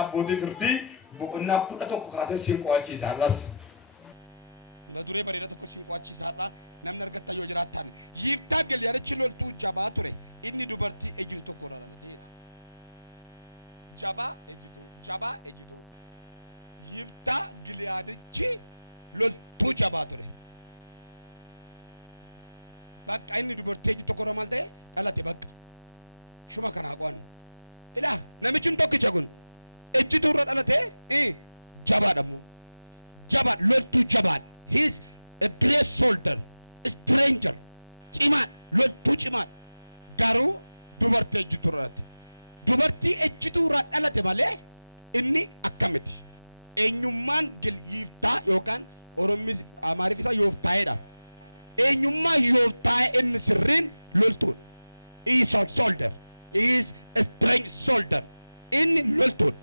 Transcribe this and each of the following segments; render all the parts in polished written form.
Abbootii firdii boqonnaa 11 kaasee siin qo'achiisaarras. Maduree bareedaa tokko siin qo'achiisaadha. Namni argatta yoo jiraattan Yiftaa Giliyaadichi loltuu jabaa ture. Inni dubartii ejjitu tokko irraa dhalateedha. Jabaa ejjitu. Yiftaa Giliyaadichi loltuu jabaa ture. Bakka inni dubartii ejjitu tokko irraa maal ta'e dhalate bakka. Shuma kanaa qo'an. Ilaa namichi tokkicha kun ejjitu irraa dhalate jabaadhamu. Jabaa loltuu jabaa. He is a great soldier, a stranger. Cimaan loltuu cimaan. Garuu dubartii ejjitu irraati. Dubartii ejjitu irraa dhalate malee inni akkamiti. Eenyummaan Yiftaa yookaan Orommis Amaariif isaa Yooftaa'eedha. Eenyummaa Yooftaa'e inni sirriin loltuudha. He is a soldier. He is a strange soldier. Inni loltuudha.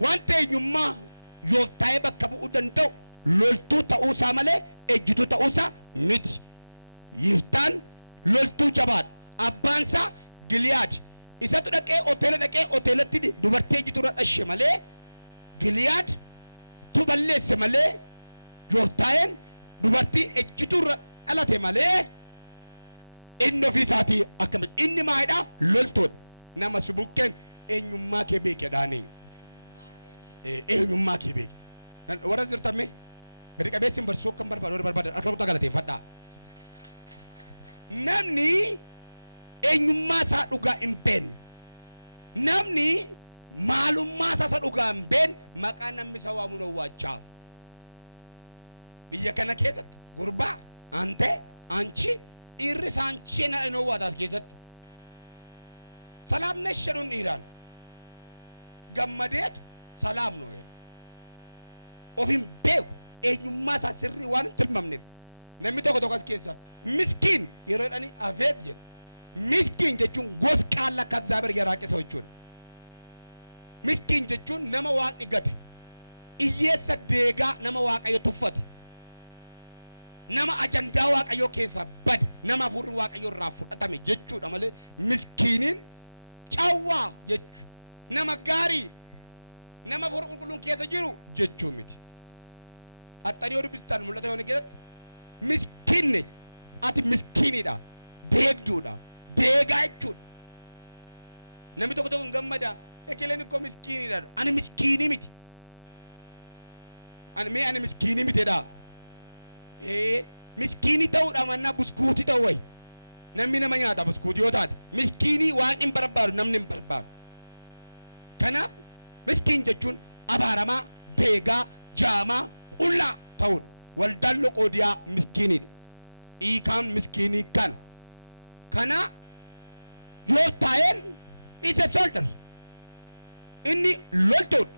Wanta eenyummaa Yooftaa'e bakka bu'uu danda'u loltuu ta'uusaa malee ejjituu ta'uusaa miti. Yiftaan loltuu jabaadha. Abbaansaa Giliyaad. Isatu dhaqee hoteelatti dubartii ejjituu irra dhashe malee Giliyaad tu balleesse malee Yooftaa'een dubartii ejjituu irra dhalate malee inni ofii isaatii akkamiti. Inni maalidhaa loltuudha. Nama si bukkeen eenyummaa kee beekedhaanii. Eenyummaa kee beeke. Warra jirtame gadi qabeessin barsiisuu kan barbaadan akka kutaa galateeffadhaa. Namni eenyummaa isaa dhugaa hin beekne. Namni maalummaa isaa dhugaa hin beekne maqaa namni isa waamuun owwaachaaf. Biyya kana keessatti gurbaa antee anchi dhiirri saanchee na hin owwaataas keessatti. Salaamne shadhuun dhiiraan gammadeetu salaam noo jedha. Ofin beeku eenyummaa isaa sirrii waan hin tilmamneef namni tokko as keessa miskiin yeroo jedhanii aveet jedha. Miskiin jechuun gos qaalla akka Egzaabeer yaraaqisa jechuudha. Miskiin jechuun nama waaqni gate, iyyeessa deegaa nama waaqayyo tuffate, nama ajandaa waaqayyo keessa bade, nama hafuurri waaqayyo irraa fudhatame jechuudha malee miskiiniin cawwaa jechuudha. Nama gaarii nama hafuura qulqulluun keessa jiru jechuu miti. Axxanii yoo dubbistan mul'ata yoo keessatti miskiinne ati miskiinidha, deegduudha, deegaa jechuudha. Namni tokko hin gammada ekeleen ikkoo miskiinidha. Ani miskiinii miti. Ani miskiinii mitidha. Miskiinii ta'uudha mannaa buskuutii ta'u wayi. Namni nama nyaata buskuutii yoo taate miskiinii waan hin barbaadu namni hin barbaadu. Kanaaf miskiin jechuun abaaramaa, deegaa, jaamaa, qullaa ta'uudha. Waldaan Loqoodiyaa miskiinidha. Hiikaan miskiinii kana. Kana Yooftaa'een isa soldier. Inni loltuudha.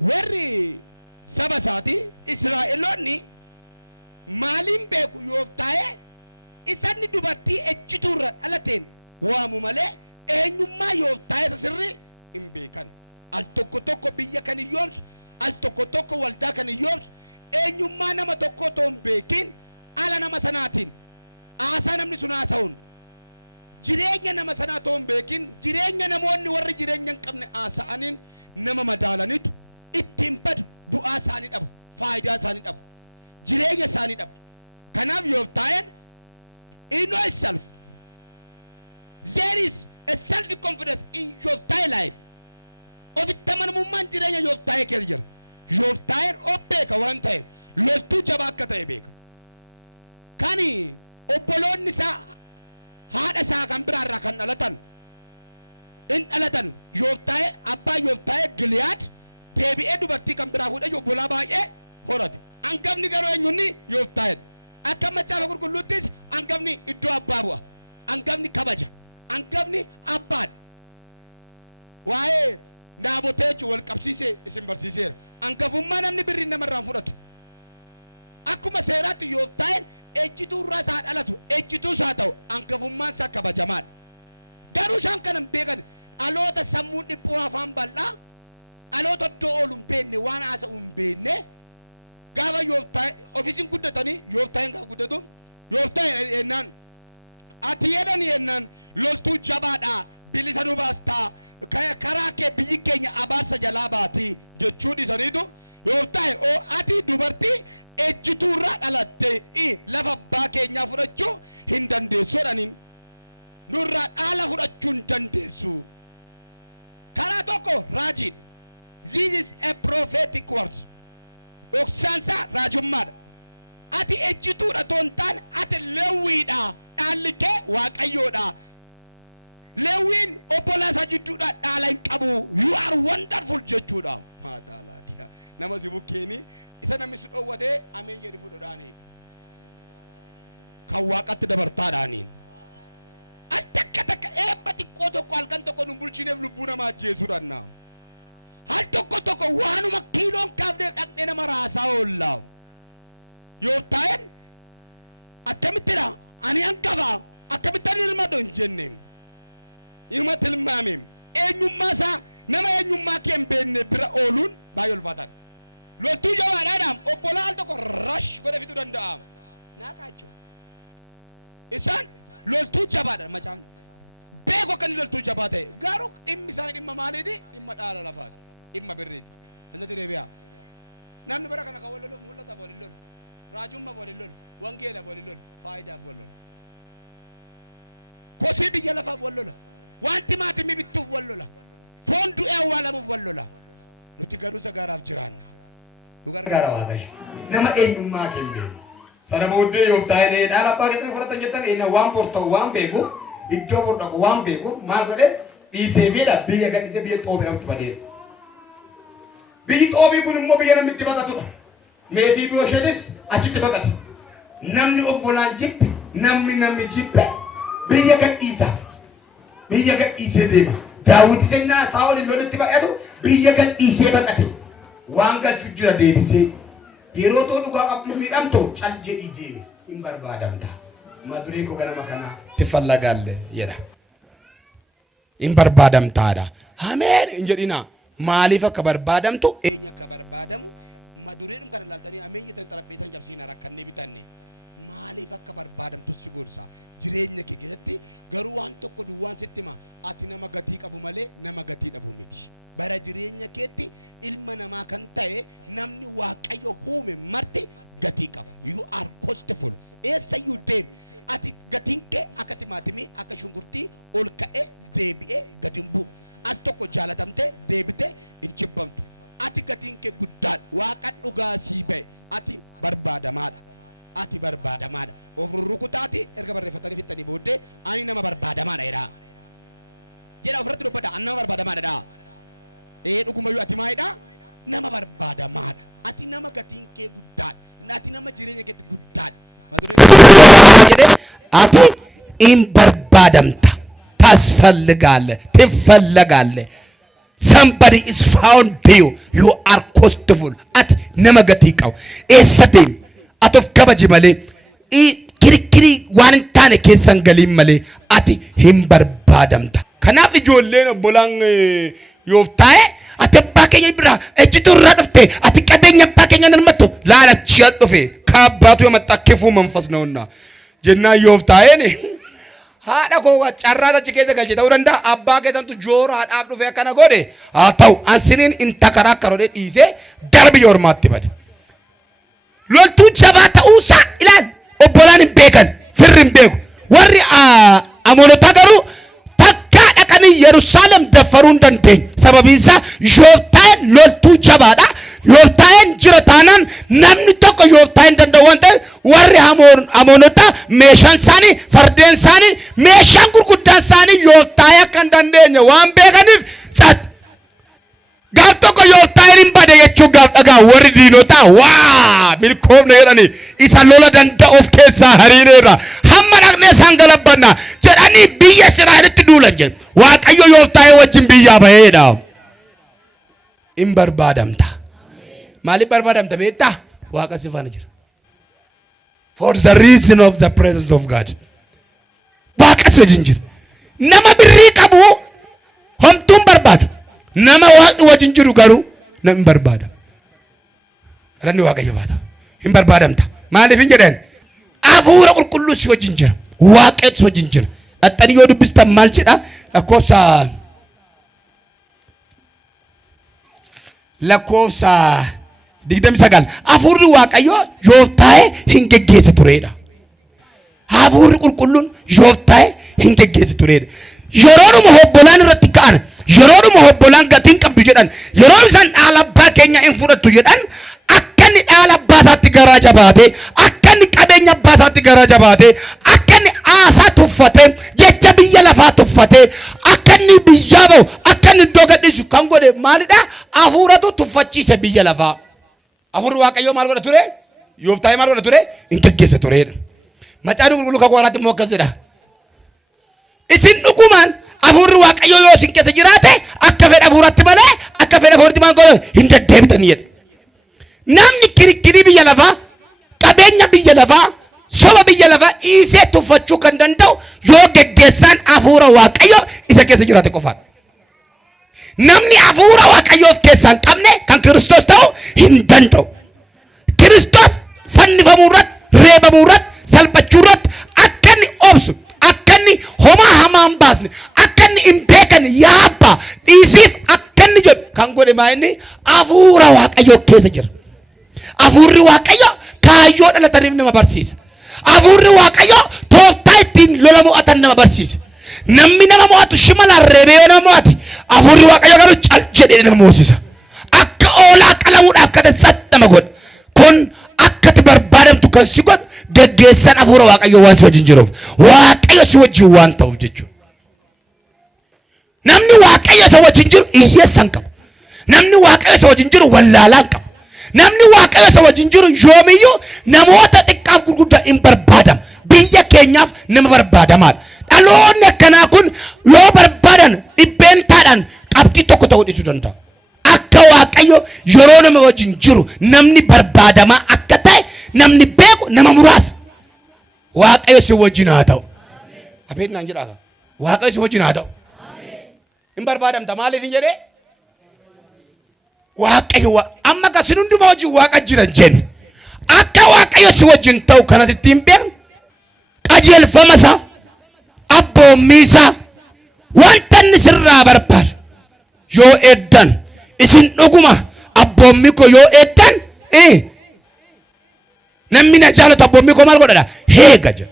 Warri saba isaatii Israa'eloonni maaliin beeku Yooftaa'ee isanni dubartii ejjituu irra dhalateen waamu malee eenyummaa Yooftaa'ee isa sirrii hin beekan. Al tokko biyya kan hiyyoomsu, al tokko waldaa kan hiyyoomsu, eenyummaa nama tokko otoo hin beekin ala nama sanaatiin haasaa namni sun haasa'uun jireenya nama sanaa otoo hin beekin jireenya namoonni warri jireenya hin qabne haasa'aniin nama madaalanitu ittiin badu bu'aa isaanii dhabu, faayidaa isaanii dhabu, jireenya isaanii dhabu. Kanaaf Yooftaa'een in know itself. There is a self-confidence in Yooftaa'ee life. Ofitti amanamummaan jireenya Yooftaa'ee keessa jira. Yooftaa'een of beeka waan ta'eef loltuu jabaa akka ta'e beeka. Kani obboloonni isaa haadha isaa kan biraarraa kan dhalatan in dhalatan Yooftaa'ee abbaa Yooftaa'ee Giliyaad deebi'ee dubartii kan biraa fuudhee obbolaa baay'ee horate. Hangafni garuu eenyunni Yooftaa'eedha. Akka macaafa qulqulluuttis hangafni iddoo abbaa bu'a. Hangafni kabaja. Hangafni abbaadha. Waa'ee Naabotee jechuun wal qabsiisee isin barsiiseera. Hangafummaa namni birriin namarraan fudhatu. Akkuma seeraatti Yooftaa'een ejjituu irraa isaa dhalatu, ejjituu isaa ta'u, hangafummaan isaa kabajamaadha. Garuu isaan kana hin beekan dhaloota sammuun dhiphuu afaan bal'aa, dhaloota iddoo oolu hin beekne waan haasa'u hin beekne gaafa Yooftaa'ee ofiisin guddatanii Yooftaa'een gaafa guddatu Yooftaa'een ennaan ati jedhanii ennaan loltuu jabaadhaa bilisa nu baastaa karaa kee biyyi keenya abaarsa jalaa baati jechuun isaniitu yoo ta'e ati dubartii ejjituurraa dhalatte lafa abbaa keenyaa fudhachuu hin dandeessuudhaniin nurraa dhaala fudhachuu hin dandeessu. karaa tokko raajii. This is a prophetic word. Dhoksaansaa raajummaadha. Ati ejjituudha toontaan ati leewwiidha. Dhaalli kee waaqayyoodha. Leewwiin obbolaasaa jidduudha dhaala hin qabu. You are wonderful jechuudha. Maadaalaadha. Nama si bukkeeni isa namni si dhoowwatee ameen jedhi fudhudhaani. Kan waaqatti dabartaadhaaniin. Al takka eebba xiqqoo tokko halkan tokko nu bulchineef lubbuu namaa ajjeesuudhaan naam. Hal tokko waanuma kiiloon kaafnee dhaqnee nama raasaa oolla. Yoo ta'een akkamittidha ani hangafa akkamittan ilmadhu hin jenneen. Ilma tilmaameem eenyummaa isaa nama eenyummaa kee hin beekne bira ooluun baay'ee ulfaataadha. Loltuu jabaadhaadhaam obbolaa al tokko rash godhe fixuu danda'a. Naaqaachoo. Isaan loltuu jabaadha macaan. Beeku akka inni loltuu jabaa ta'e garuu dhimmi isaanii dhimma maaliiti? Dhimma dhaala lafaati. Dhimma birriiti. Innati deebi'a. Namni bara kana kan wal loluuf mul'ataaf wal hin lolu. Raajummaaf wal hin lolu. Wangeelaaf wal hin lolu. Faayidaaf wal lola. Kosii biyya lafaaf wal lola. Wanti maatimii bittuuf wal lola. Foon du'ee awwaalamuuf wal lola. Nuti garuu isa gaaraaf jiraanna. Nu gargaara waaqayyo. Nama eenyummaa kee hin beeku. Sana booddee yoo ta'e dhaala abbaa keessatti fudhatan jettan eenyu waan borta'u waan beekuuf iddoo bordhaku waan beekuuf maal godhe dhiisee miidha biyya gadhiisee biyya xoobii namatti badeera. Biyyi xoobii kun immoo biyya namni itti baqatudha. Meetii Booshetis achitti baqate. Namni obbolaan jibbe namni jibbe biyya gadhiisa. Biyya gadhiisee deema. Daawwiti sennaa Saa'ol lolitti baqatu biyya gadhiisee baqate. Waan galchu jira deebisee. Yeroo too dhugaa qabdu miidhamtu cal jedhii deeme hin barbaadamta. Maduree koo ganama kana tifallagaalle jedha. Hin barbaadamtaadha. Ameen hin jedhina. Maaliif akka barbaadamtu eenyu akka barbaadamu madureedhum kana ilaaltanii ameen jettanii xarapheessaan cabsiinaa rakkannee bitanne. Maaliif akka barbaadamtu si gorsa. Jireenya kee keessatti garuu waan tokko duwwaan sitti hima. Ati nama gatii qabu malee nama gatii dhabu miti. Bara jireenya keetti ilma namaa kan ta'e namni waaqayyo uume marti gatii qaba. You are costful. Eessayyuu deemi. Ati gatiin kee akka timaatimii akka shunkurtii ol ka'ee deebi'ee gadi hin bu'u. Al tokko jaalatamtee deebitee hin jibbamtu. Ati gatiin kee guddaadha. Waaqa dhugaa sii ba'e. Ati barbaadamaadha. Ati barbaadamaadha. Of rurrukutaati erga barreeffatanii fixanii booddee ani nama barbaadamaadha jedha. Jedha ofirratti dubbadha ani nama barbaadamaadha. Dhugumayyuu ati maalidha? Nama barbaadamaadha. Ati nama gatiin kee guddaadha. Ati nama jireenya keetti guddaadha. Ati hin barbaadamta. Tasfalligaale. Tiffallagaale. Somebody is found you. You are costful. Ati nama gatii qabu. Eessa deemi? Ati of kabaji malee. Kirikiri waan hin taane keessan galiin malee. Ati hin barbaadamta. Kanaaf ijoolleen obbolaan yoo ta'e ati abbaa keenya biraa ejjituu irraa dhufte ati qabeenya abbaa keenya narmattu laalachi haa dhufe kaabbaatu yoo maxxakkifuu manfas na'uunna jennaan yoo ta'een haadha koo carraa achi keessa galche ta'uu danda'a abbaa keessantu joora haadhaaf dhufe akkana godhe haa ta'u ansiniin intakaraa akka rodhee dhiisee gara biyya ormaatti bade. Loltuu jabaa ta'uusaa ilaal obbolaan hin beekan firri hin beeku warri amoonota garuu Yerusaalem dafaruun dandeenya. Sababiin isaa Yooftaan loltuu jabaadha. Yooftaan jira taanaan namni tokko Yooftaan hin danda'u waan ta'eef warri amoonota meeshaan isaanii fardeen isaanii meeshaan gurguddaan isaanii Yooftaan akka hin dandeenye waan beekaniif gaaf tokko Yooftaan hin bade jechuu gaaf dhagaa warri diinotaa waa milkoofne jedhanii isa lola danda'uuf keessaa hariireerra hamma dhaqnee isaan galabbanna jedhanii biyya Israa'elitti duulan jedhe. Waaqayyo Yooftaan wajjin biyyaa baheedha. Hin barbaadamta. Maaliif barbaadamta beektaa? Waaqa si faana jira. For the reason of the presence of God. Waaqa si wajjin jira. Nama birrii qabu homtuun barbaadu. Nama waaqni wajjin jiru garuu nama hin barbaadamu. Ranni Waaqayyo baata. Hin barbaadamta. Maaliif hin jedhan? Hafuura qulqulluu si wajjin jira. Waaqeetu si wajjin jira. dhaxxanii yoo dubbistan maal jedha lakkoofsa 29 hafuurri waaqayyoo Yooftaahee hin geggeesse turedha. Hafuurri qulqulluun Yooftaahee hin geggeesse turedha. Yeroodhuma hobbolaan irratti ka'an, yeroodhuma hobbolaan gatiin qabdu jedhan, yeroo isaan dhaala abbaa keenya hin fudhattu jedhan, akka inni dhaala abbaa isaatti garaa jabaatee, akka inni qabeenya abbaa isaatti garaa jabaatee, akka inni aasaa tuffatee, jecha biyya lafaa tuffatee, akka inni biyyaa ba'u, akka inni iddoo gadhiisu kan godhe maalidha? Hafuuratu tuffachiise biyya lafaa. Hafuurri waaqayyoo maal godha ture? Yooftaahee maal godha ture? Hin geggeesse turedha. Macaafa qulqulluu kakuu haaraatti immoo akkas jedha. Isin dhugumaan hafuurri waaqayyoo yoo isin keessa jiraate akka fedha hafuuratti malee akka fedha hafuuratti maal godhan hin deddeebitanii jedha. Namni kirikkirii biyya lafaa, qabeenya biyya lafaa, soba biyya lafaa dhiisee tuffachuu kan danda'u yoo geggeessaan hafuura waaqayyoo isa keessa jiraate qofaadha. Namni hafuura waaqayyoo of keessaa hin qabne kan Kiristoos ta'u hin danda'u. Kiristoos fannifamuu irratti, reebamuu irratti, salphachuu irratti akka inni obsu, akka inni homaa hamaa hin baasne, akka inni hin beekne yaa abbaa dhiisiif akka inni jedhu kan godhe maa inni hafuura waaqayyoo keessa jira. Hafuurri waaqayyoo kaayyoo dhalataniif nama barsiisa. Hafuurri waaqayyoo tooftaa ittiin lola mo'atan nama barsiisa. Namni nama mo'atu shimalaan reebee yoo nama mo'ate hafuurri waaqayyoo garuu cal jedhee nama moosisa. Akka oolaa qalamuudhaaf kadhatan nama godha. Kun akka itti barbaadamtu kan si godhu geggeessaan hafuura waaqayyoo waan si wajjin jiruuf waaqayyo si wajjin waan ta'uuf jechuudha. Namni waaqayyo isa wajjin jiru hiyyeessa hin qabu. Namni waaqayyo isa wajjin jiru wallaalaa hin qabu. Namni waaqayyo isa wajjin jiru yoomiyyuu namoota xiqqaaf gurguddaa hin barbaadamu. Biyya keenyaaf nama barbaadamaadha. Dhaloonni akkanaa kun yoo barbaadan dhibbeentaadhaan qabxii tokko ta'uu dhiisuu danda'a. Akka waaqayyo yeroo nama wajjin jiru namni barbaadamaa akka ta'e namni beeku nama muraasa. Waaqayyo si wajjin haa ta'u. Abeet naan jedhaa waaqayyo si wajjin haa ta'u. Hin barbaadamta maaliif hin jedhee? Waaqayyo amma kasin hundumaa wajjin waaqa jiran jenne akka waaqayyo si wajjin ta'u kanatti ittiin beeknu qajeelfama isaa abboommii isaa wanta inni sirraa barbaadu yoo eeddan isin dhuguma abboommii koo yoo eeddan namni na jaalatu abboommii koo maal godhadha heega jedha.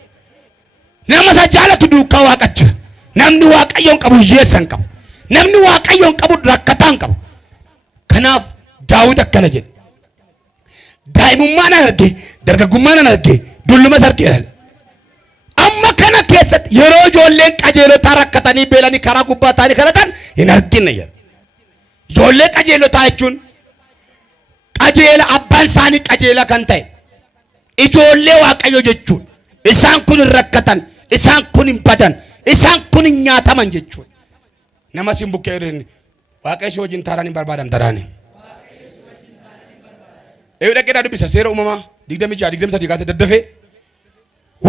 Nama isa jaalatu duukaa waaqa jira. Namni waaqayyoon qabu hiyyeessa hin qabu. Namni waaqayyoon qabu rakkataa hin qabu. Kanaaf Daawit akkana jedhe. Daa'imummaan arge, dargaggummaan arge, dullumas argeera. Amma kana keessatti yeroo ijoolleen qajeelotaa rakkatanii beelanii karaa gubbaa ta'anii kadhatan hin argine jedha. Ijoollee qajeelotaa jechuun qajeela abbaan isaanii qajeela kan ta'e ijoollee waaqayyo jechuun isaan kun hin rakkatan, isaan kun hin badan, isaan kun hin nyaataman jechuudha. Nama sin bukkee jireenya waaqayyo si wajjin taaraan hin barbaadan taraani. Eeyyuu dhaqee dubbisa seera uumamaa 26 kaasee daddafee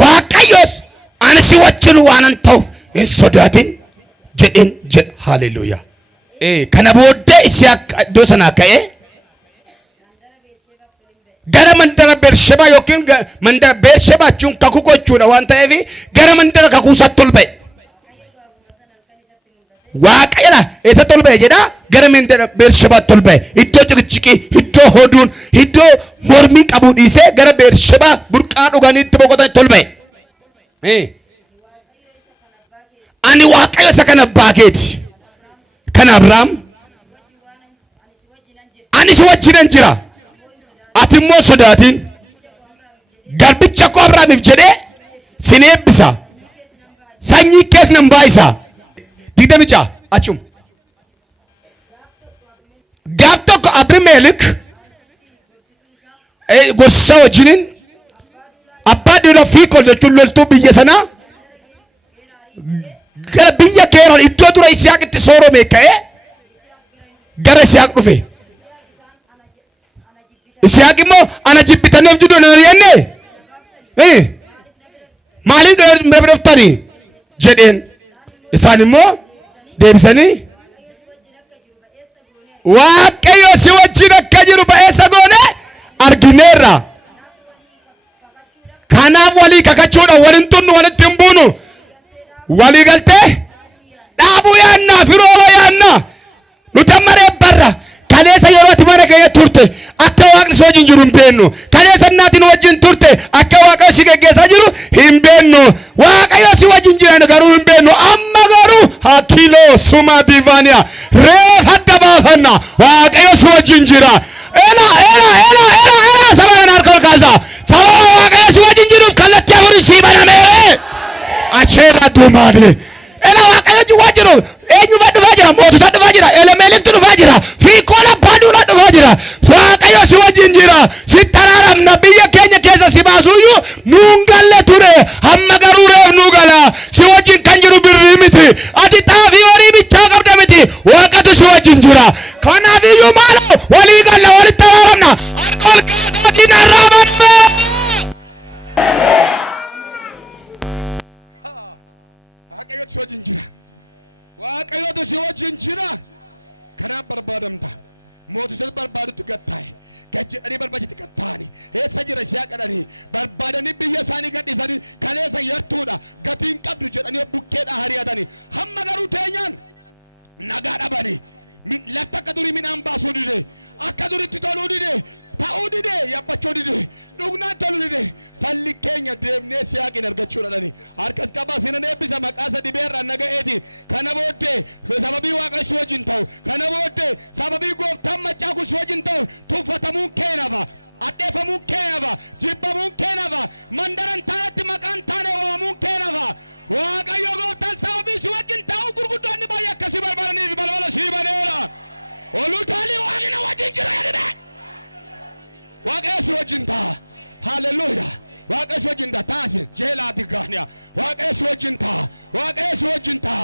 waaqayyoos ani si wajjin waanan ta'u hin sodaatin jedheen jedha. Haleluuyaa. Kana booddee Isiyaaq iddoo sanaa ka'ee gara mandara Beershebaa yookiin mandara Beershebaa jechuun kakuu gochuudha waan ta'eef gara mandara kakuusaatti ol ba'e. Waaqayyoodha eessatti ol ba'e jedha gara mandara Beershebaatti ol ba'e. Iddoo ciqiciqii, iddoo hoduun, iddoo mormii qabu dhiisee gara Beershebaa burqaa dhuganiitti boqotatti ol ba'e. Ani waaqayyo isa kan abbaa keeti. Kan Abrahaam ani si wajjinan jira. Ati immoo sodaatiin garbicha koo Abrahaamiif jedhee sin eebbisa. Sanyii kees nan baay'isa. 26 achum. Gaaf tokko Abimelek gorsa wajjiniin abbaa dhiiroo fi jechuun loltuu biyya sanaa gara biyya Geeraar iddoo dura Isiyaaqitti soorome ka'ee gara Isiyaaq dhufe. Isiyaaq immoo ana jibbitanii of jidduu nama jenne maaliif dhooftanii jedheen. Isaan immoo deebisanii waaqayyo si wajjin akka jiru ba'eessa goone argineerra. Kanaaf walii kakachuudha waliin tunnu walitti hin buunu walii galtee dhaabuu yaannaa firooma yaannaa nuti amma reebbarra kaleessa yerootti mana keenya turte akka waaqni si wajjin jiru hin beeknu kaleessa innaatiin wajjin turte akka waaqayyo si geggeessaa jiru hin beeknu waaqayyo si wajjin jiran garuu hin beeknu amma garuu hakiloo suma diivaaniyaa reef adda baafanna waaqayyo si wajjin jira ela saba kana harka ol kaasaa sababa waaqayyo si wajjin jiruuf kallattii afurii sii baname acheerra duumaani ela waaqayyo wajjin eenyufa dhufaa jira mootota dhufaa jira elemeeliktu dhufaa jira fiikoon abbaa duulaa dhufaa jira waaqayyo si wajjin jira si taraaramna biyya keenya keessa si baasuyyuu nuun galle ture hamma garuu reef nuu gala si wajjin kan jiru birrii miti ati xaafii horii bichaa qabda miti waaqatu si wajjin jira kanaaf iyyuu maaloo walii galla walitti taraaramna harka ol kaasaatiin irraa baname waaqayyo si wajjin jira waaqayyotu si wajjin jira kanaaf barbaadamta mootota barbaadutti gattaa'e gajjedhanii barbaachitti gattaa'anii eessa jira siyaa qadhanii barbaadanii biyya isaanii gadhiisanii kaleessa yartuudha gatiin qabdu jedhanii bukkeedha hari'atanii hamma garuu teenyaan nagaa dhabanii lafti akka durii midhaan baasuu dide akka duritti toluu dide ta'uu dide yabbachuu dide dhugnaan toluu dide falli keenya deemnee siyaaqin argachuu dhadhani harkas qabaa sinan eebbisa maqaasa dhibeerraan naga'eeti kana booddee sababii waaqayyo si wajjin ta'u kana booddee sababii gooftaan maccaaku si wajjin ta'u tuffatamuun keenafa addeeffamuun keenafa jibbamuun keenafa mandaran taanatti maqaan taane waamamuun keenafa waaqayyo gooftaan sababii si wajjin ta'u gurguddoonni baay'ee akkasii barbaadaniif balbala sii baneera olutaalii waaqina wajjin jira jedhame waaqayyo si wajjin ta'a haleluuyaa waaqayyo si wajjin ta'a taasi jeelaati gaaniya waaqayyo si wajjin ta'a waaqayyo si wajjin ta'a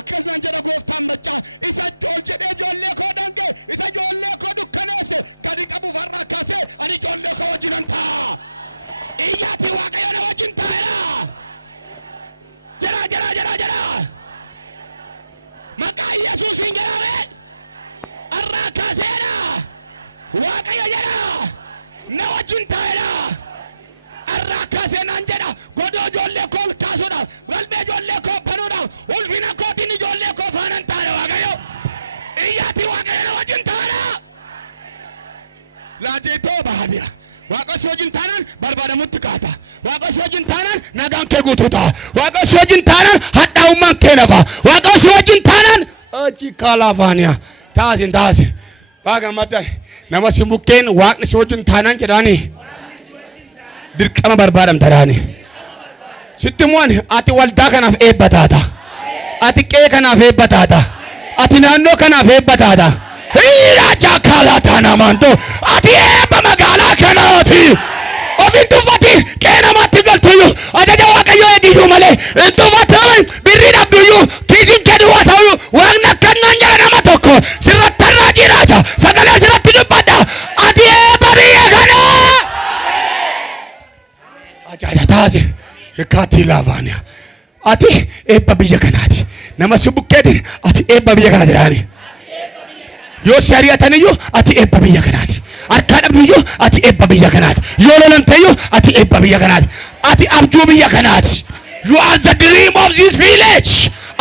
akkas nan jedha gooftaan maccaa isa ol jedhee ijoollee koo dhange isa ijoollee koo dukkaneesse gadi qabuuf har'a kaasee ani ijoollee koo wajjinan ta'a iyyaati waaqayyo na wajjin taa'eera jira maqaa yesuusiin jedhame har'a kaaseera waaqayyo jedha na wajjin taa'eera har'a kaasee naan jedha godoo ijoollee koo ol kaasuudhaaf galbee ijoollee koo banuudhaaf ulfina kootiin ijoollee koo faanan taa'e waaqayyo iyyaati waaqayyo na wajjin taa'eera laajeetoo baadiyaa waaqayyo si wajjin taanaan barbaadamutti kaata waaqayyo si wajjin taanaan nagaa kee guutuu ta'a waaqayyo si wajjin taanaan hadhaa'ummaan kee nafa waaqayyo si wajjin taanaan achi kaalafaaniyaa taasin waaqa madda nama si bukkeen waaqni si wajjin taanaan jedhaanii dirqama barbaadamtadhaani sitti mu'an ati waldaa kanaaf eebba taata ati qe'ee kanaaf eebba taata ati naannoo kanaaf eebba taata hiiracha kaalaataa namaanto ati eebba magaalaa kanaati ofiin tuffati qe'ee namaatti galtuyyuu ajaja waaqayyoo eegiyyuu malee tuffattaaman birrii dhabduyyuu kiisiin kee duwwaa ta'uyyuu waaqni akkannaan jala nama tokko sirratti irraa jiraacha sagalee sirratti dubbadha ati eebba biyya kanaa ajaja taase kaatti laafaaniya ati eebba biyya kanaati nama si bukkeetiin ati eebba biyya kana jedhaani yoo si ari'ataniyyuu ati eebba biyya kanaati harkaa dhabduyyuu ati eebba biyya kanaati yoo lolamteyyuu ati eebba biyya kanaati ati abjuu biyya kanaati you are the dream of this village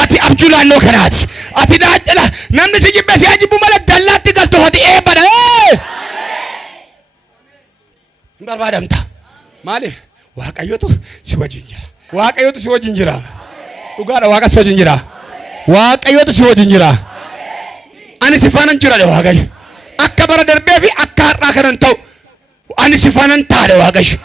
ati abjuu naannoo kanaati ati daajala namni si jibbe si ajibbu mala dallaatti galtuuf ati eebbadha hin barbaadamta maaliif waaqayyotu si wajjin jira waaqayyotu si wajjin jira dhugaadha waaqa si wajjin jira waaqayyotu si wajjin jira ani si faanan jira de waaqayyo akka bara darbee fi akka har'aa kanan ta'u ani si faanan taa'e waaqayyo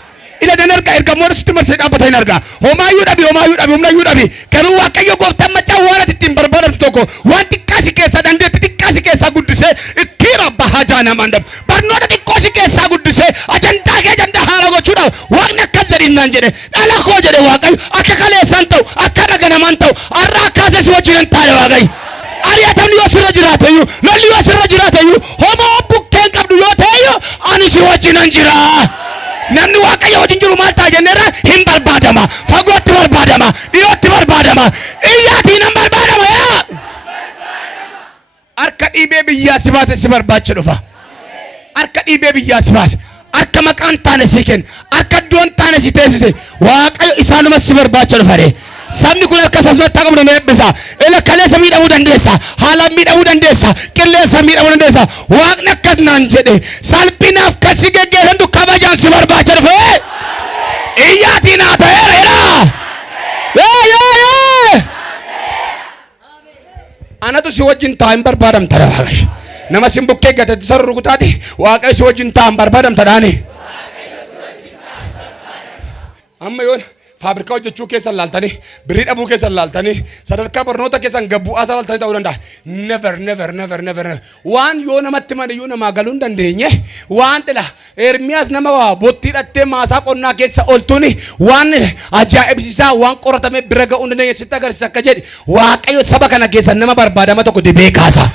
ila dan arga ergamoota sitti marsee dhaabbata hin argaa homaayyuu dhabi humnayyuu dhabi garuu waaqayyo gooftaan maccaa waan ati ittiin barbaadamtu tokko waan xiqqaa si keessaa dandeetti xiqqaa si keessaa guddisee ittiin abbaa hajaa namaan dhabu barnoota xiqqoo si keessaa guddisee ajandaa kee ajandaa haala gochuudhaaf waaqni akkas jedhinnaan jedhe dhala koo jedhe waaqayyo akka kaleessaan ta'u akka dhaganamaan ta'u har'a akkaasee si wajjin taa'e waaqayyo ari'atamni yoo sirra jiraateyyuu lolli yoo sirra jiraateyyuu homaa bukkeen qabdu yoo ta'eyyuu ani si wajjinan jira namni waaqayyo wajjin jiru maal ta'a jenneerra hin barbaadama fagootti barbaadama dhiyootti barbaadama iyyaatiin hin barbaadama yaa harka dhiibee biyyaa si baate si barbaacha dhufa harka dhiibee biyyaa si baase harka maqaan taane si kenna harka iddoon taane si teessise waaqayyo isaanumas si barbaacha dhufa sabni kun akkasas mattaqamu nan eebbisa ila kaleessa miidhamuu dandeessa haalaan miidhamuu dandeessa qilleensa miidhamuu dandeessa waaqni akkas naan jedhe salphinaaf kan si geggeessantu kabajaan si barbaacha dhufe iyyaatiin haa ta'eera anatu si wajjin taa hin barbaadamta dhaagash nama sin bukkee gatatti sarru rukutaati waaqayyo si wajjin taa hin barbaadamta dhaani amma yoon faabirikaa hojjechuu keessan laaltanii birrii dhabuu keessan laaltanii sadarkaa barnoota keessan gabbu'aa laaltanii ta'uu danda'a never waan yoo namatti mane yoo namaa galuu hin dandeenye waan tila Ermiyaas nama waa bottii dhattee maasaa qonnaa keessa ooltuuni waan ajaa'ibsiisaa waan qoratame bira ga'uu hin dandeenye sitti agarsiisa akka jedhi waaqayyo saba kana keessa nama barbaadama tokko dibee kaasa.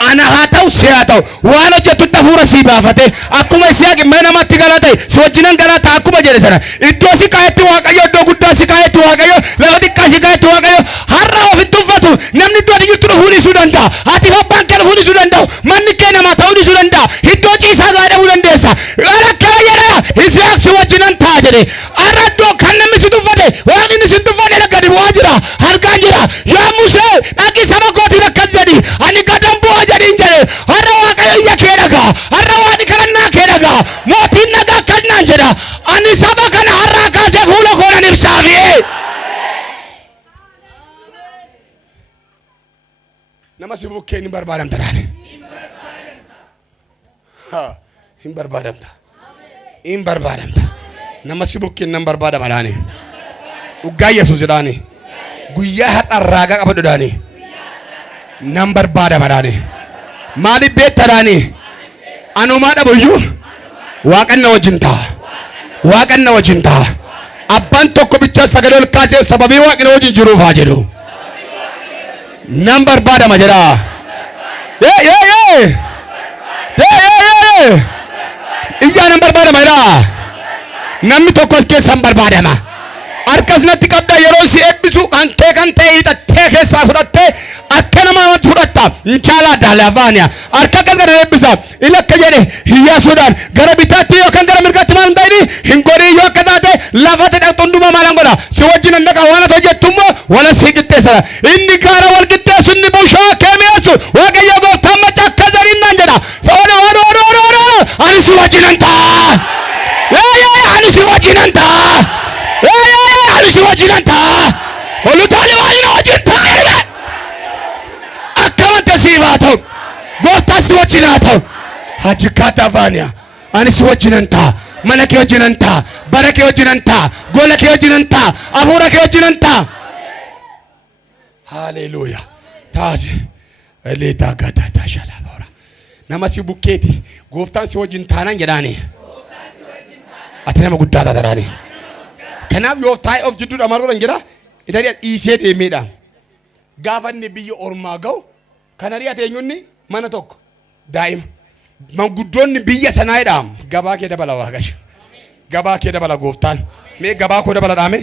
Ana haa ta'u si haa ta'u waan hojjetutti hafuura sii baafate akkuma Isiyaaq mana namatti galate si wajjinan galata akkuma jedhe sana iddoo si kaa'etti waaqayyo iddoo guddaa si kaa'etti waaqayyo lafa xiqqaa si kaa'etti waaqayyo har'a ofitti uffatu namni iddoo jirtu dhufuu dhiisuu danda'a ati abbaan kee dhufuu dhiisuu danda'u manni kee namaa ta'uu dhiisuu danda'a iddoo ciisaa gaadhamuu dandeessa akkana jedha Isiyaaq si wajjinan ta'a jedhe har'a iddoo kan namni si tuffate waan inni si tuffate gadi bu'aa jira halkaan jira yaa Musee dhaqi saba kootiin akkas jedhi ani gadan bu'aa jedhin jedhe har'a waaqayyo iyya kee dhagaa har'a waan kadhannaa kee dhagaa mootiin nagaa kannaan jedha ani saba kana har'aa kaasee fuula koonan ibsaafi nama si bukkeen hin barbaadamta dhaane hin barbaadamta nama si bukkeen nan barbaadama dhaane dhugaa Yesuus dhaane guyyaa har'a raagaa qabadhu dhaane nan barbaadama dhaane maaliif beekta dhaane anumaa dhabuyyuu waaqanna wajjin ta'a abbaan tokko bicha sagalee ol kaasee sababii waaqni wajjin jiruuf haa jedhu nan barbaadama jedha iyyaa nan barbaadama jedha namni tokkos keessan barbaadama harkas natti qabda yeroo si eebbisu kan ta'e hiixattee keessaa fudhattee akka nama wanti fudhattancaalaa daalaavaaniya harka akkas gara eebbisa ila akka jedhe hiyyaasuudhaan gara bitaatti yookaan gara mirgaatti maal hin ta'ini hin godhii yoo akka taate lafatti dhaqxu hundumaa maal godha si wajjin handaqa waan ati hojjettummoo wala si qixxeessa inni gaara wal qixxeessu inni bushaa keemiyeessu waaqayyo gooftaan macha akka zariinnan jedha ani si wajjinan ta'a ani si wajjinan ta'a ani si wajjinan ta'a olutaani waan inni wajjin ta'a jedhe akkamatti siif haa ta'u gooftaan si wajjin haa ta'u hajjikaata afaaniya ani si wajjinan ta'a mana kee wajjinan ta'a bara kee wajjinan ta'a gola kee wajjinan ta'a hafuura kee wajjinan ta'a haleluuyaa taasi eleetaa gatataa shalaabora nama si bukkeeti gooftaan si wajjin taanaan jedhaani ati nama guddaa taataraani kanaaf yoo taa'e of jidduudha maal godhan jedha itali dhiisee deemeedha gaafa inni biyya ormaa ga'u kan ari'ate eenyuunni mana tokko daa'ima manguddoonni biyya sanaa jedhaam gabaa kee dabala waaqayyo gabaa kee dabala gooftaan mee gabaa koo dabala dhaame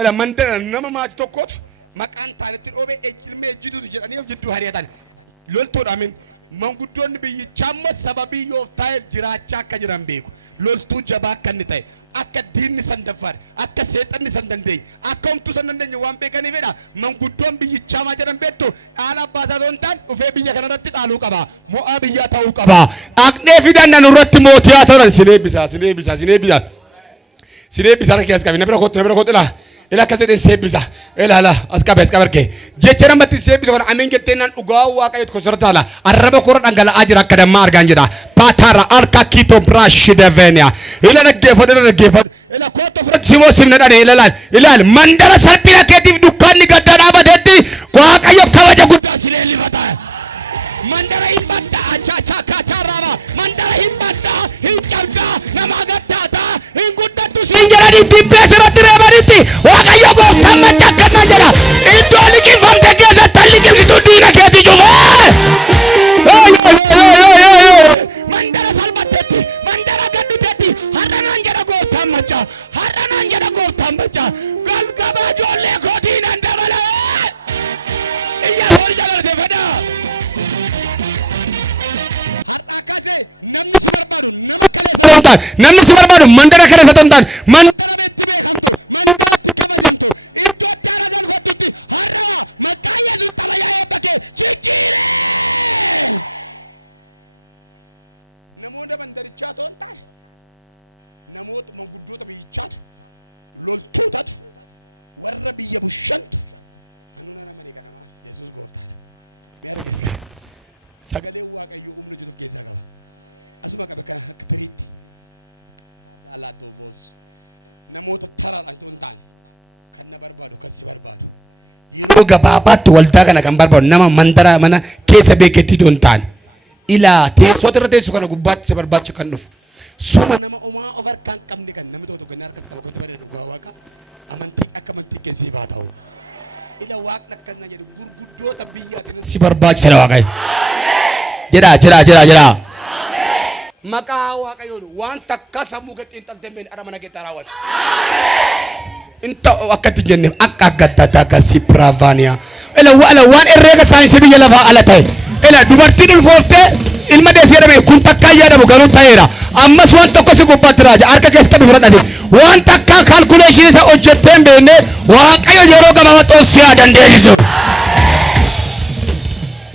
ela mandara nama maatii tokkootu maqaan taanetti dhoobee ilmee ejjituutu jedhanii jidduu hari'atan loltuudhaamin manguddoonni biyyichaa immoo sababii yoo taa'eef jiraachaa akka jiran beeku loltuu jabaa akka inni ta'e akka diinni san daffaare akka seexanni san dandeenye akka homtuu san dandeenye waan beekaniifidha manguddoon biyyichaa maa jedhan beektu dhaala abbaasaa ta'uu hin taane dhufee biyya kanarratti dhaaluu qaba mo'aa biyyaa ta'uu qaba dhaqnee fidan nan irratti mootii haa ta'an sineebbisa harka keessa qabi na bira kootu ila kasete sebisa ila askabarke jecha namatti sebisa kana amin jettenan dhugaa waaqayyo ko sortala arraba kora dangala ajira kadama arganjida patara arka kito brush devenia ila nagefod ila koto front simo simna dane ila mandara salpina ketif dukkanni gaddana badetti waaqayyo kawaja gudda sileli bata mandara himbata acha katarara mandara himbata hincalga namagattata hinguddatu sinjarani bibbeserati rebaritti waaqayyo gooftaan macha akkana jedha iddoo liqimfamte keessatti liqimsitu diina keeti cufe mandara salphatetti mandara gaddutetti har'anaan jedha gooftaan macha galgabaa ijoollee kootiin an dabala namni si barbaadu nama kaleessa ta'uu taane namni si barbaadu mandara kaleessa ta'uu taane mandara beetti beekamtu mandaratti kabajamtu iddootti haara galfattutti har'a maqaa Yesuus xalayaa eebbakee jijjiiree namoota mandarichaa ta'uu taane namoota manguddoota biyyichaatu loltootatu warra biyya bushantu anuuna namani kana maal Yesuus gooftaadha mee argisi sagalee waaqayyoo humna hojjetuuf keessaa qaba asuma qaba kan akka tiriitti daalaa doofos namoota taraadhaan ta'uu taane kan na barbaadu kan si barbaadu yeroo gabaabaatti waldaa kana kan barbaadu nama mandara mana keessa beeketti ta'uu taane ilaa teessoo irra teessu kana gubbaatti si barbaacha kan dhufu suma nama uumaa of harkaan qabne kan namni tokko inni harkas qaba kotti bareedu dhugaa waaqa amantii akka amantii keessii baa ta'u ila waaqni akkasna jedhu gurguddoota biyyaatiin si barbaachisa waaqayyo jira maqaa waaqayyoon waan takka sammuu gatiin taltemeen ara mana keetti raawwatu inta akkatti jenne akka gadda kasi pravania ila waan herreega saayinsii biyya lafaa ala ta'e ila dubartiin ulfooftee ilma deesee dhabe kun takka yaadamu garuu ta'eera ammas waan tokko si gubbaatti raaja harka keessa qabi fudhadhate waan takka kalkuleeshin isa hojjetteen beenne waaqayyo yeroo gabaabaa obsiyaa dandeessisu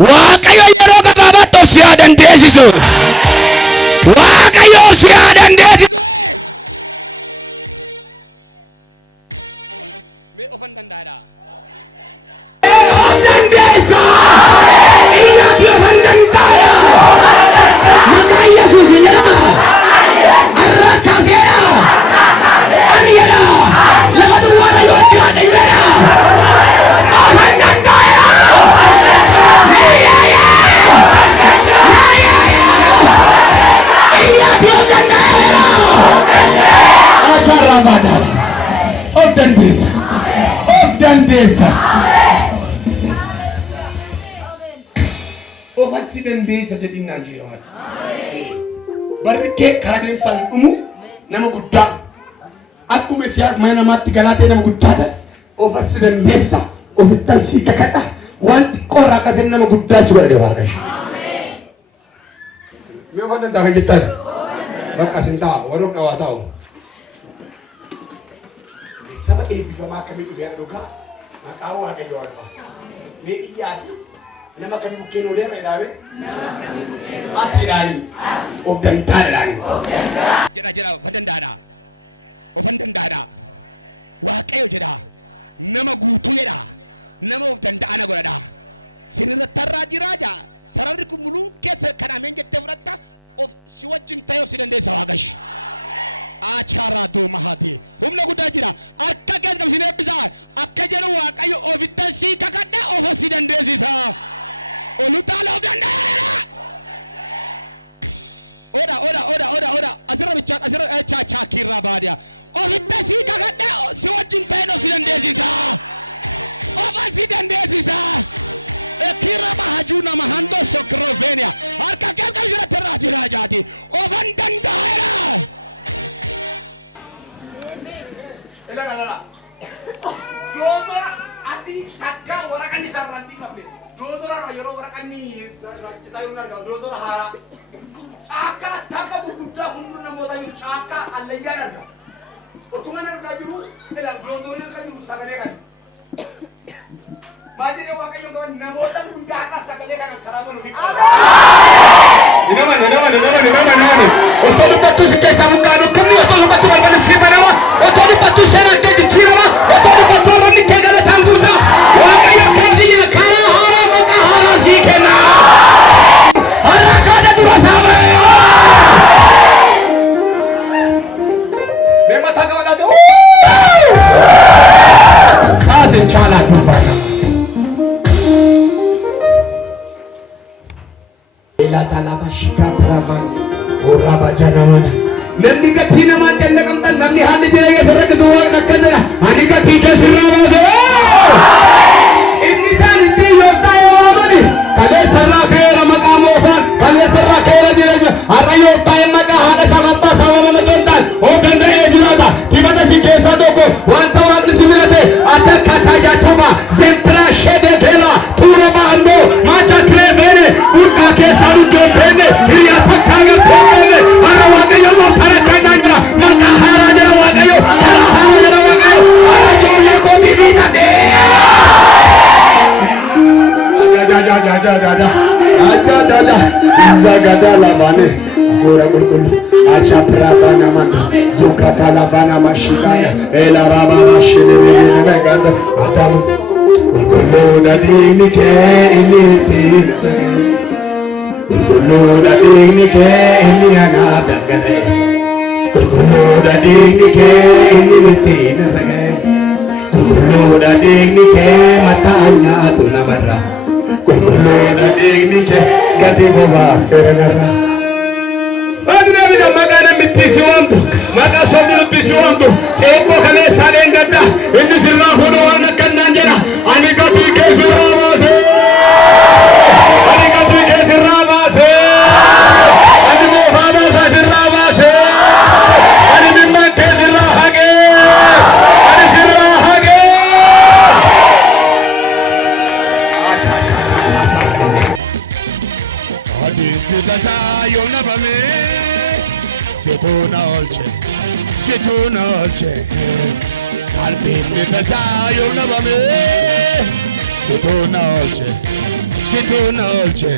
waaqayyo yeroo gabaabaa obsiyaa dandeessisu waaqayyo obsiyaa dandeessisu mee ofan dandaadha of dandeessa ilaaki ofan dandaadha maqaa Yesuus jedha arrakaaseera aniyedha lafa duwwaadha yoo jiraadha ibedha ofan dandaadha ilaaki of dandaadha acharraa baadhaadha of dandeessa ofansi dandeessa jedhinaan jire waan barri kee karaa deemsaan dhumu nama guddaa akkuma siyaa mana namaatti galaatee nama guddaadha ofansi dandeessa ofittan sii kakadha waan xiqqoorraa akkasii nama guddaa si godhate waaqayyo mee ofan danda'a kan jettan bakka isin ta'a warrof dhawaa ta'u saba eebbifamaa akkamii dhufee dhugaa maqaa waaqayyo alfaa mee iyyaati nama kamii bukkeen olee dhaabe ati ilaali of dandaadhaani jedha of dandaadha waaqayyo jedha nama guutuu jedha nama of danda'ana godhadha sinirratti har'aa jiraaja sararri kun muluun keessa kan ameen jettee fudhatta of si wajjin ta'e of si dandeessa waaqayyo achara do mahati humna guddaa jira akka keessa qabsiin eebbisaa akka jedhu waaqayyo ofittan si kakadha of si dandeessisa olutaan of dandeera oda asirra bichaan asirra chaakirraa baadiyaa ofittan si kakadha si wajjin ta'e of si dandeessisa of si dandeessisa ekira mahajuna mahando sokrovenia harka keessa qabsiin terraa jira jaati ofan dandeera Ela Dozora ati takka warakanni sarranti qabne dozora yero warakanni tayuna dozora hara chaka takka guddaa hundu namoota jiru chaka allayyan arga otuma arga jiru ela dozora arga jiru sagale kan baadire waaqayyo gaban namoota guyyaa akka sagale kan karaa balu fi Nama otolu batu si keessa mukaanu kunni otolu batu balbala si banawa otolu batu seera kee dichirawa otolu batu ronni kee gala tangusa waaqayyo keenya kana hara maqaa hara si kenna hara kaada dura saaba me mata kabada do ase chala tufana ela talaba shika pravan oraba janamana namni gatii namaa jannaqamtan namni haalli jireenya sarraqisu waan akkasana ani gatii keessirraa baase inni isaan ittiin yooftaa yoo waamani kaleessarraa ka'eera maqaa moofaan kaleessarraa ka'eera jireenya har'a yooftaa hin maqaa haadha sababbaa sababa matontaan of danda'ee jiraata dibata si keessaa tokko wanta waaqni si filate akka katajaatuma zempira shede keela tuura baandoo maacha kireemeene urgaa keessaa dhugeen beenne hiriyaa fakkaangat Izagada lavane Fora kulkulu Acha pravana manda Zukata lavana mashigana Ela raba mashini Meganda Adamu Kulkulu dadini ke initina Kulkulu dadini ke iniana dagane Kulkulu dadini ke initina dagane Kulkulu dadini ke matanya tunamara Kulkulu dadini ke gati baba seragara Adina bida magana mitisi wantu maga sodu mitisi wantu cheko kale salengada indi sirra hono wana kannanjera ani gati ke sirra wase ani gati ke sirra wase ani mohaba sa sirra wase ani mimma ke sirra hage ani sirra hage Sitasa yona bame Situna olche Salpin nitasa yona bame Situna olche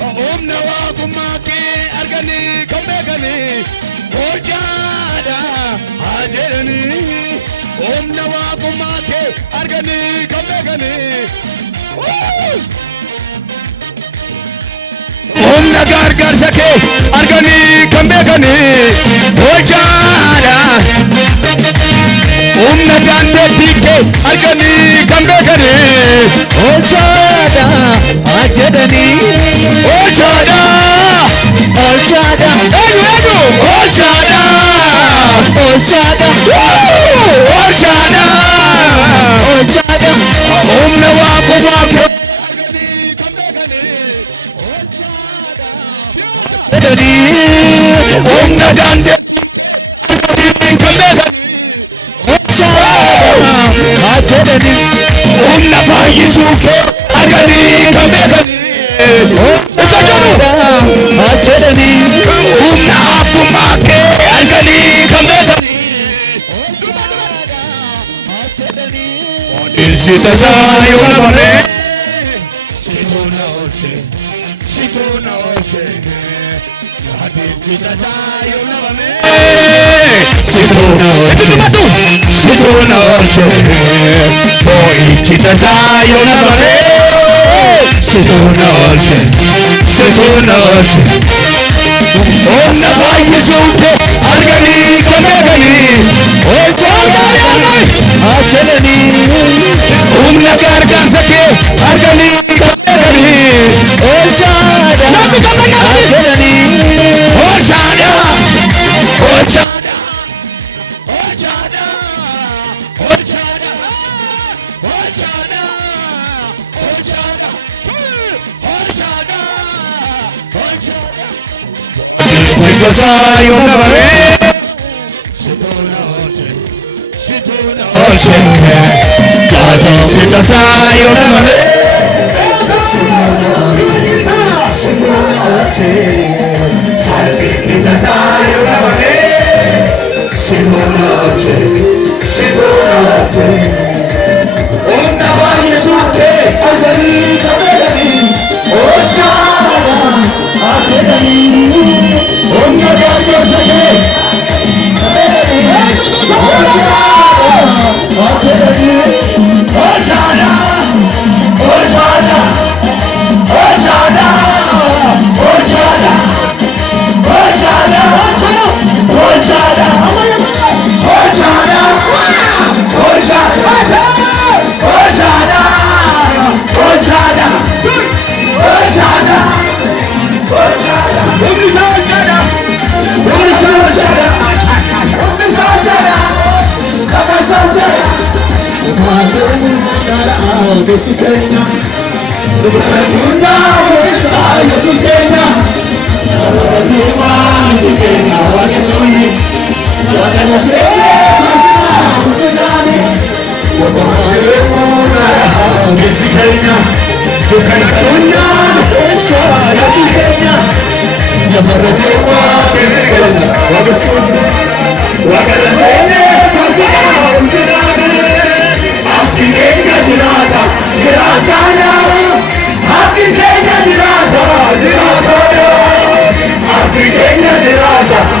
Om nawa kumake argani komegani Oljada hajerani Om nawa kumake argani komegani Omna gargar sake argani kambegani Oljada Omna kande dike argani kambegani Oljada ajedani Oljada Oljada Edu Oljada Oljada Oljada Oljada Omna wakumake argani kambegani Omna kande dike argani kambegani Oljada Omna bayisuke argani kambegani Ajedani Omna afumake argani kambegani Odin sitasa yona bane Situna olche Odin sitasa yona bane Situna olche Boy sitasa yona bane Situna olche Omna bayisuke argani kambegani Oljada ajedani Omna gargar sake argani kambegani Oljada ajedani Oljada Oljada Oljada Oljada Oljada Oljada Oljada Oljada Sitasa yona bane Situna olche Adi sitasa yona bane Situna olche Sitasa yona bane Situna olche Omna bayisuke argani kambegani Oljada ajedani Omna gargar sake Yesus Kenya, Tuhan Yesus Kenya, Tuhan Yesus Kenya, Wasuni, Tuhan Yesus Kenya, Yesus Kenya, bukan punya Yesus Kenya, Tuhan Yesus Kenya, siraasa.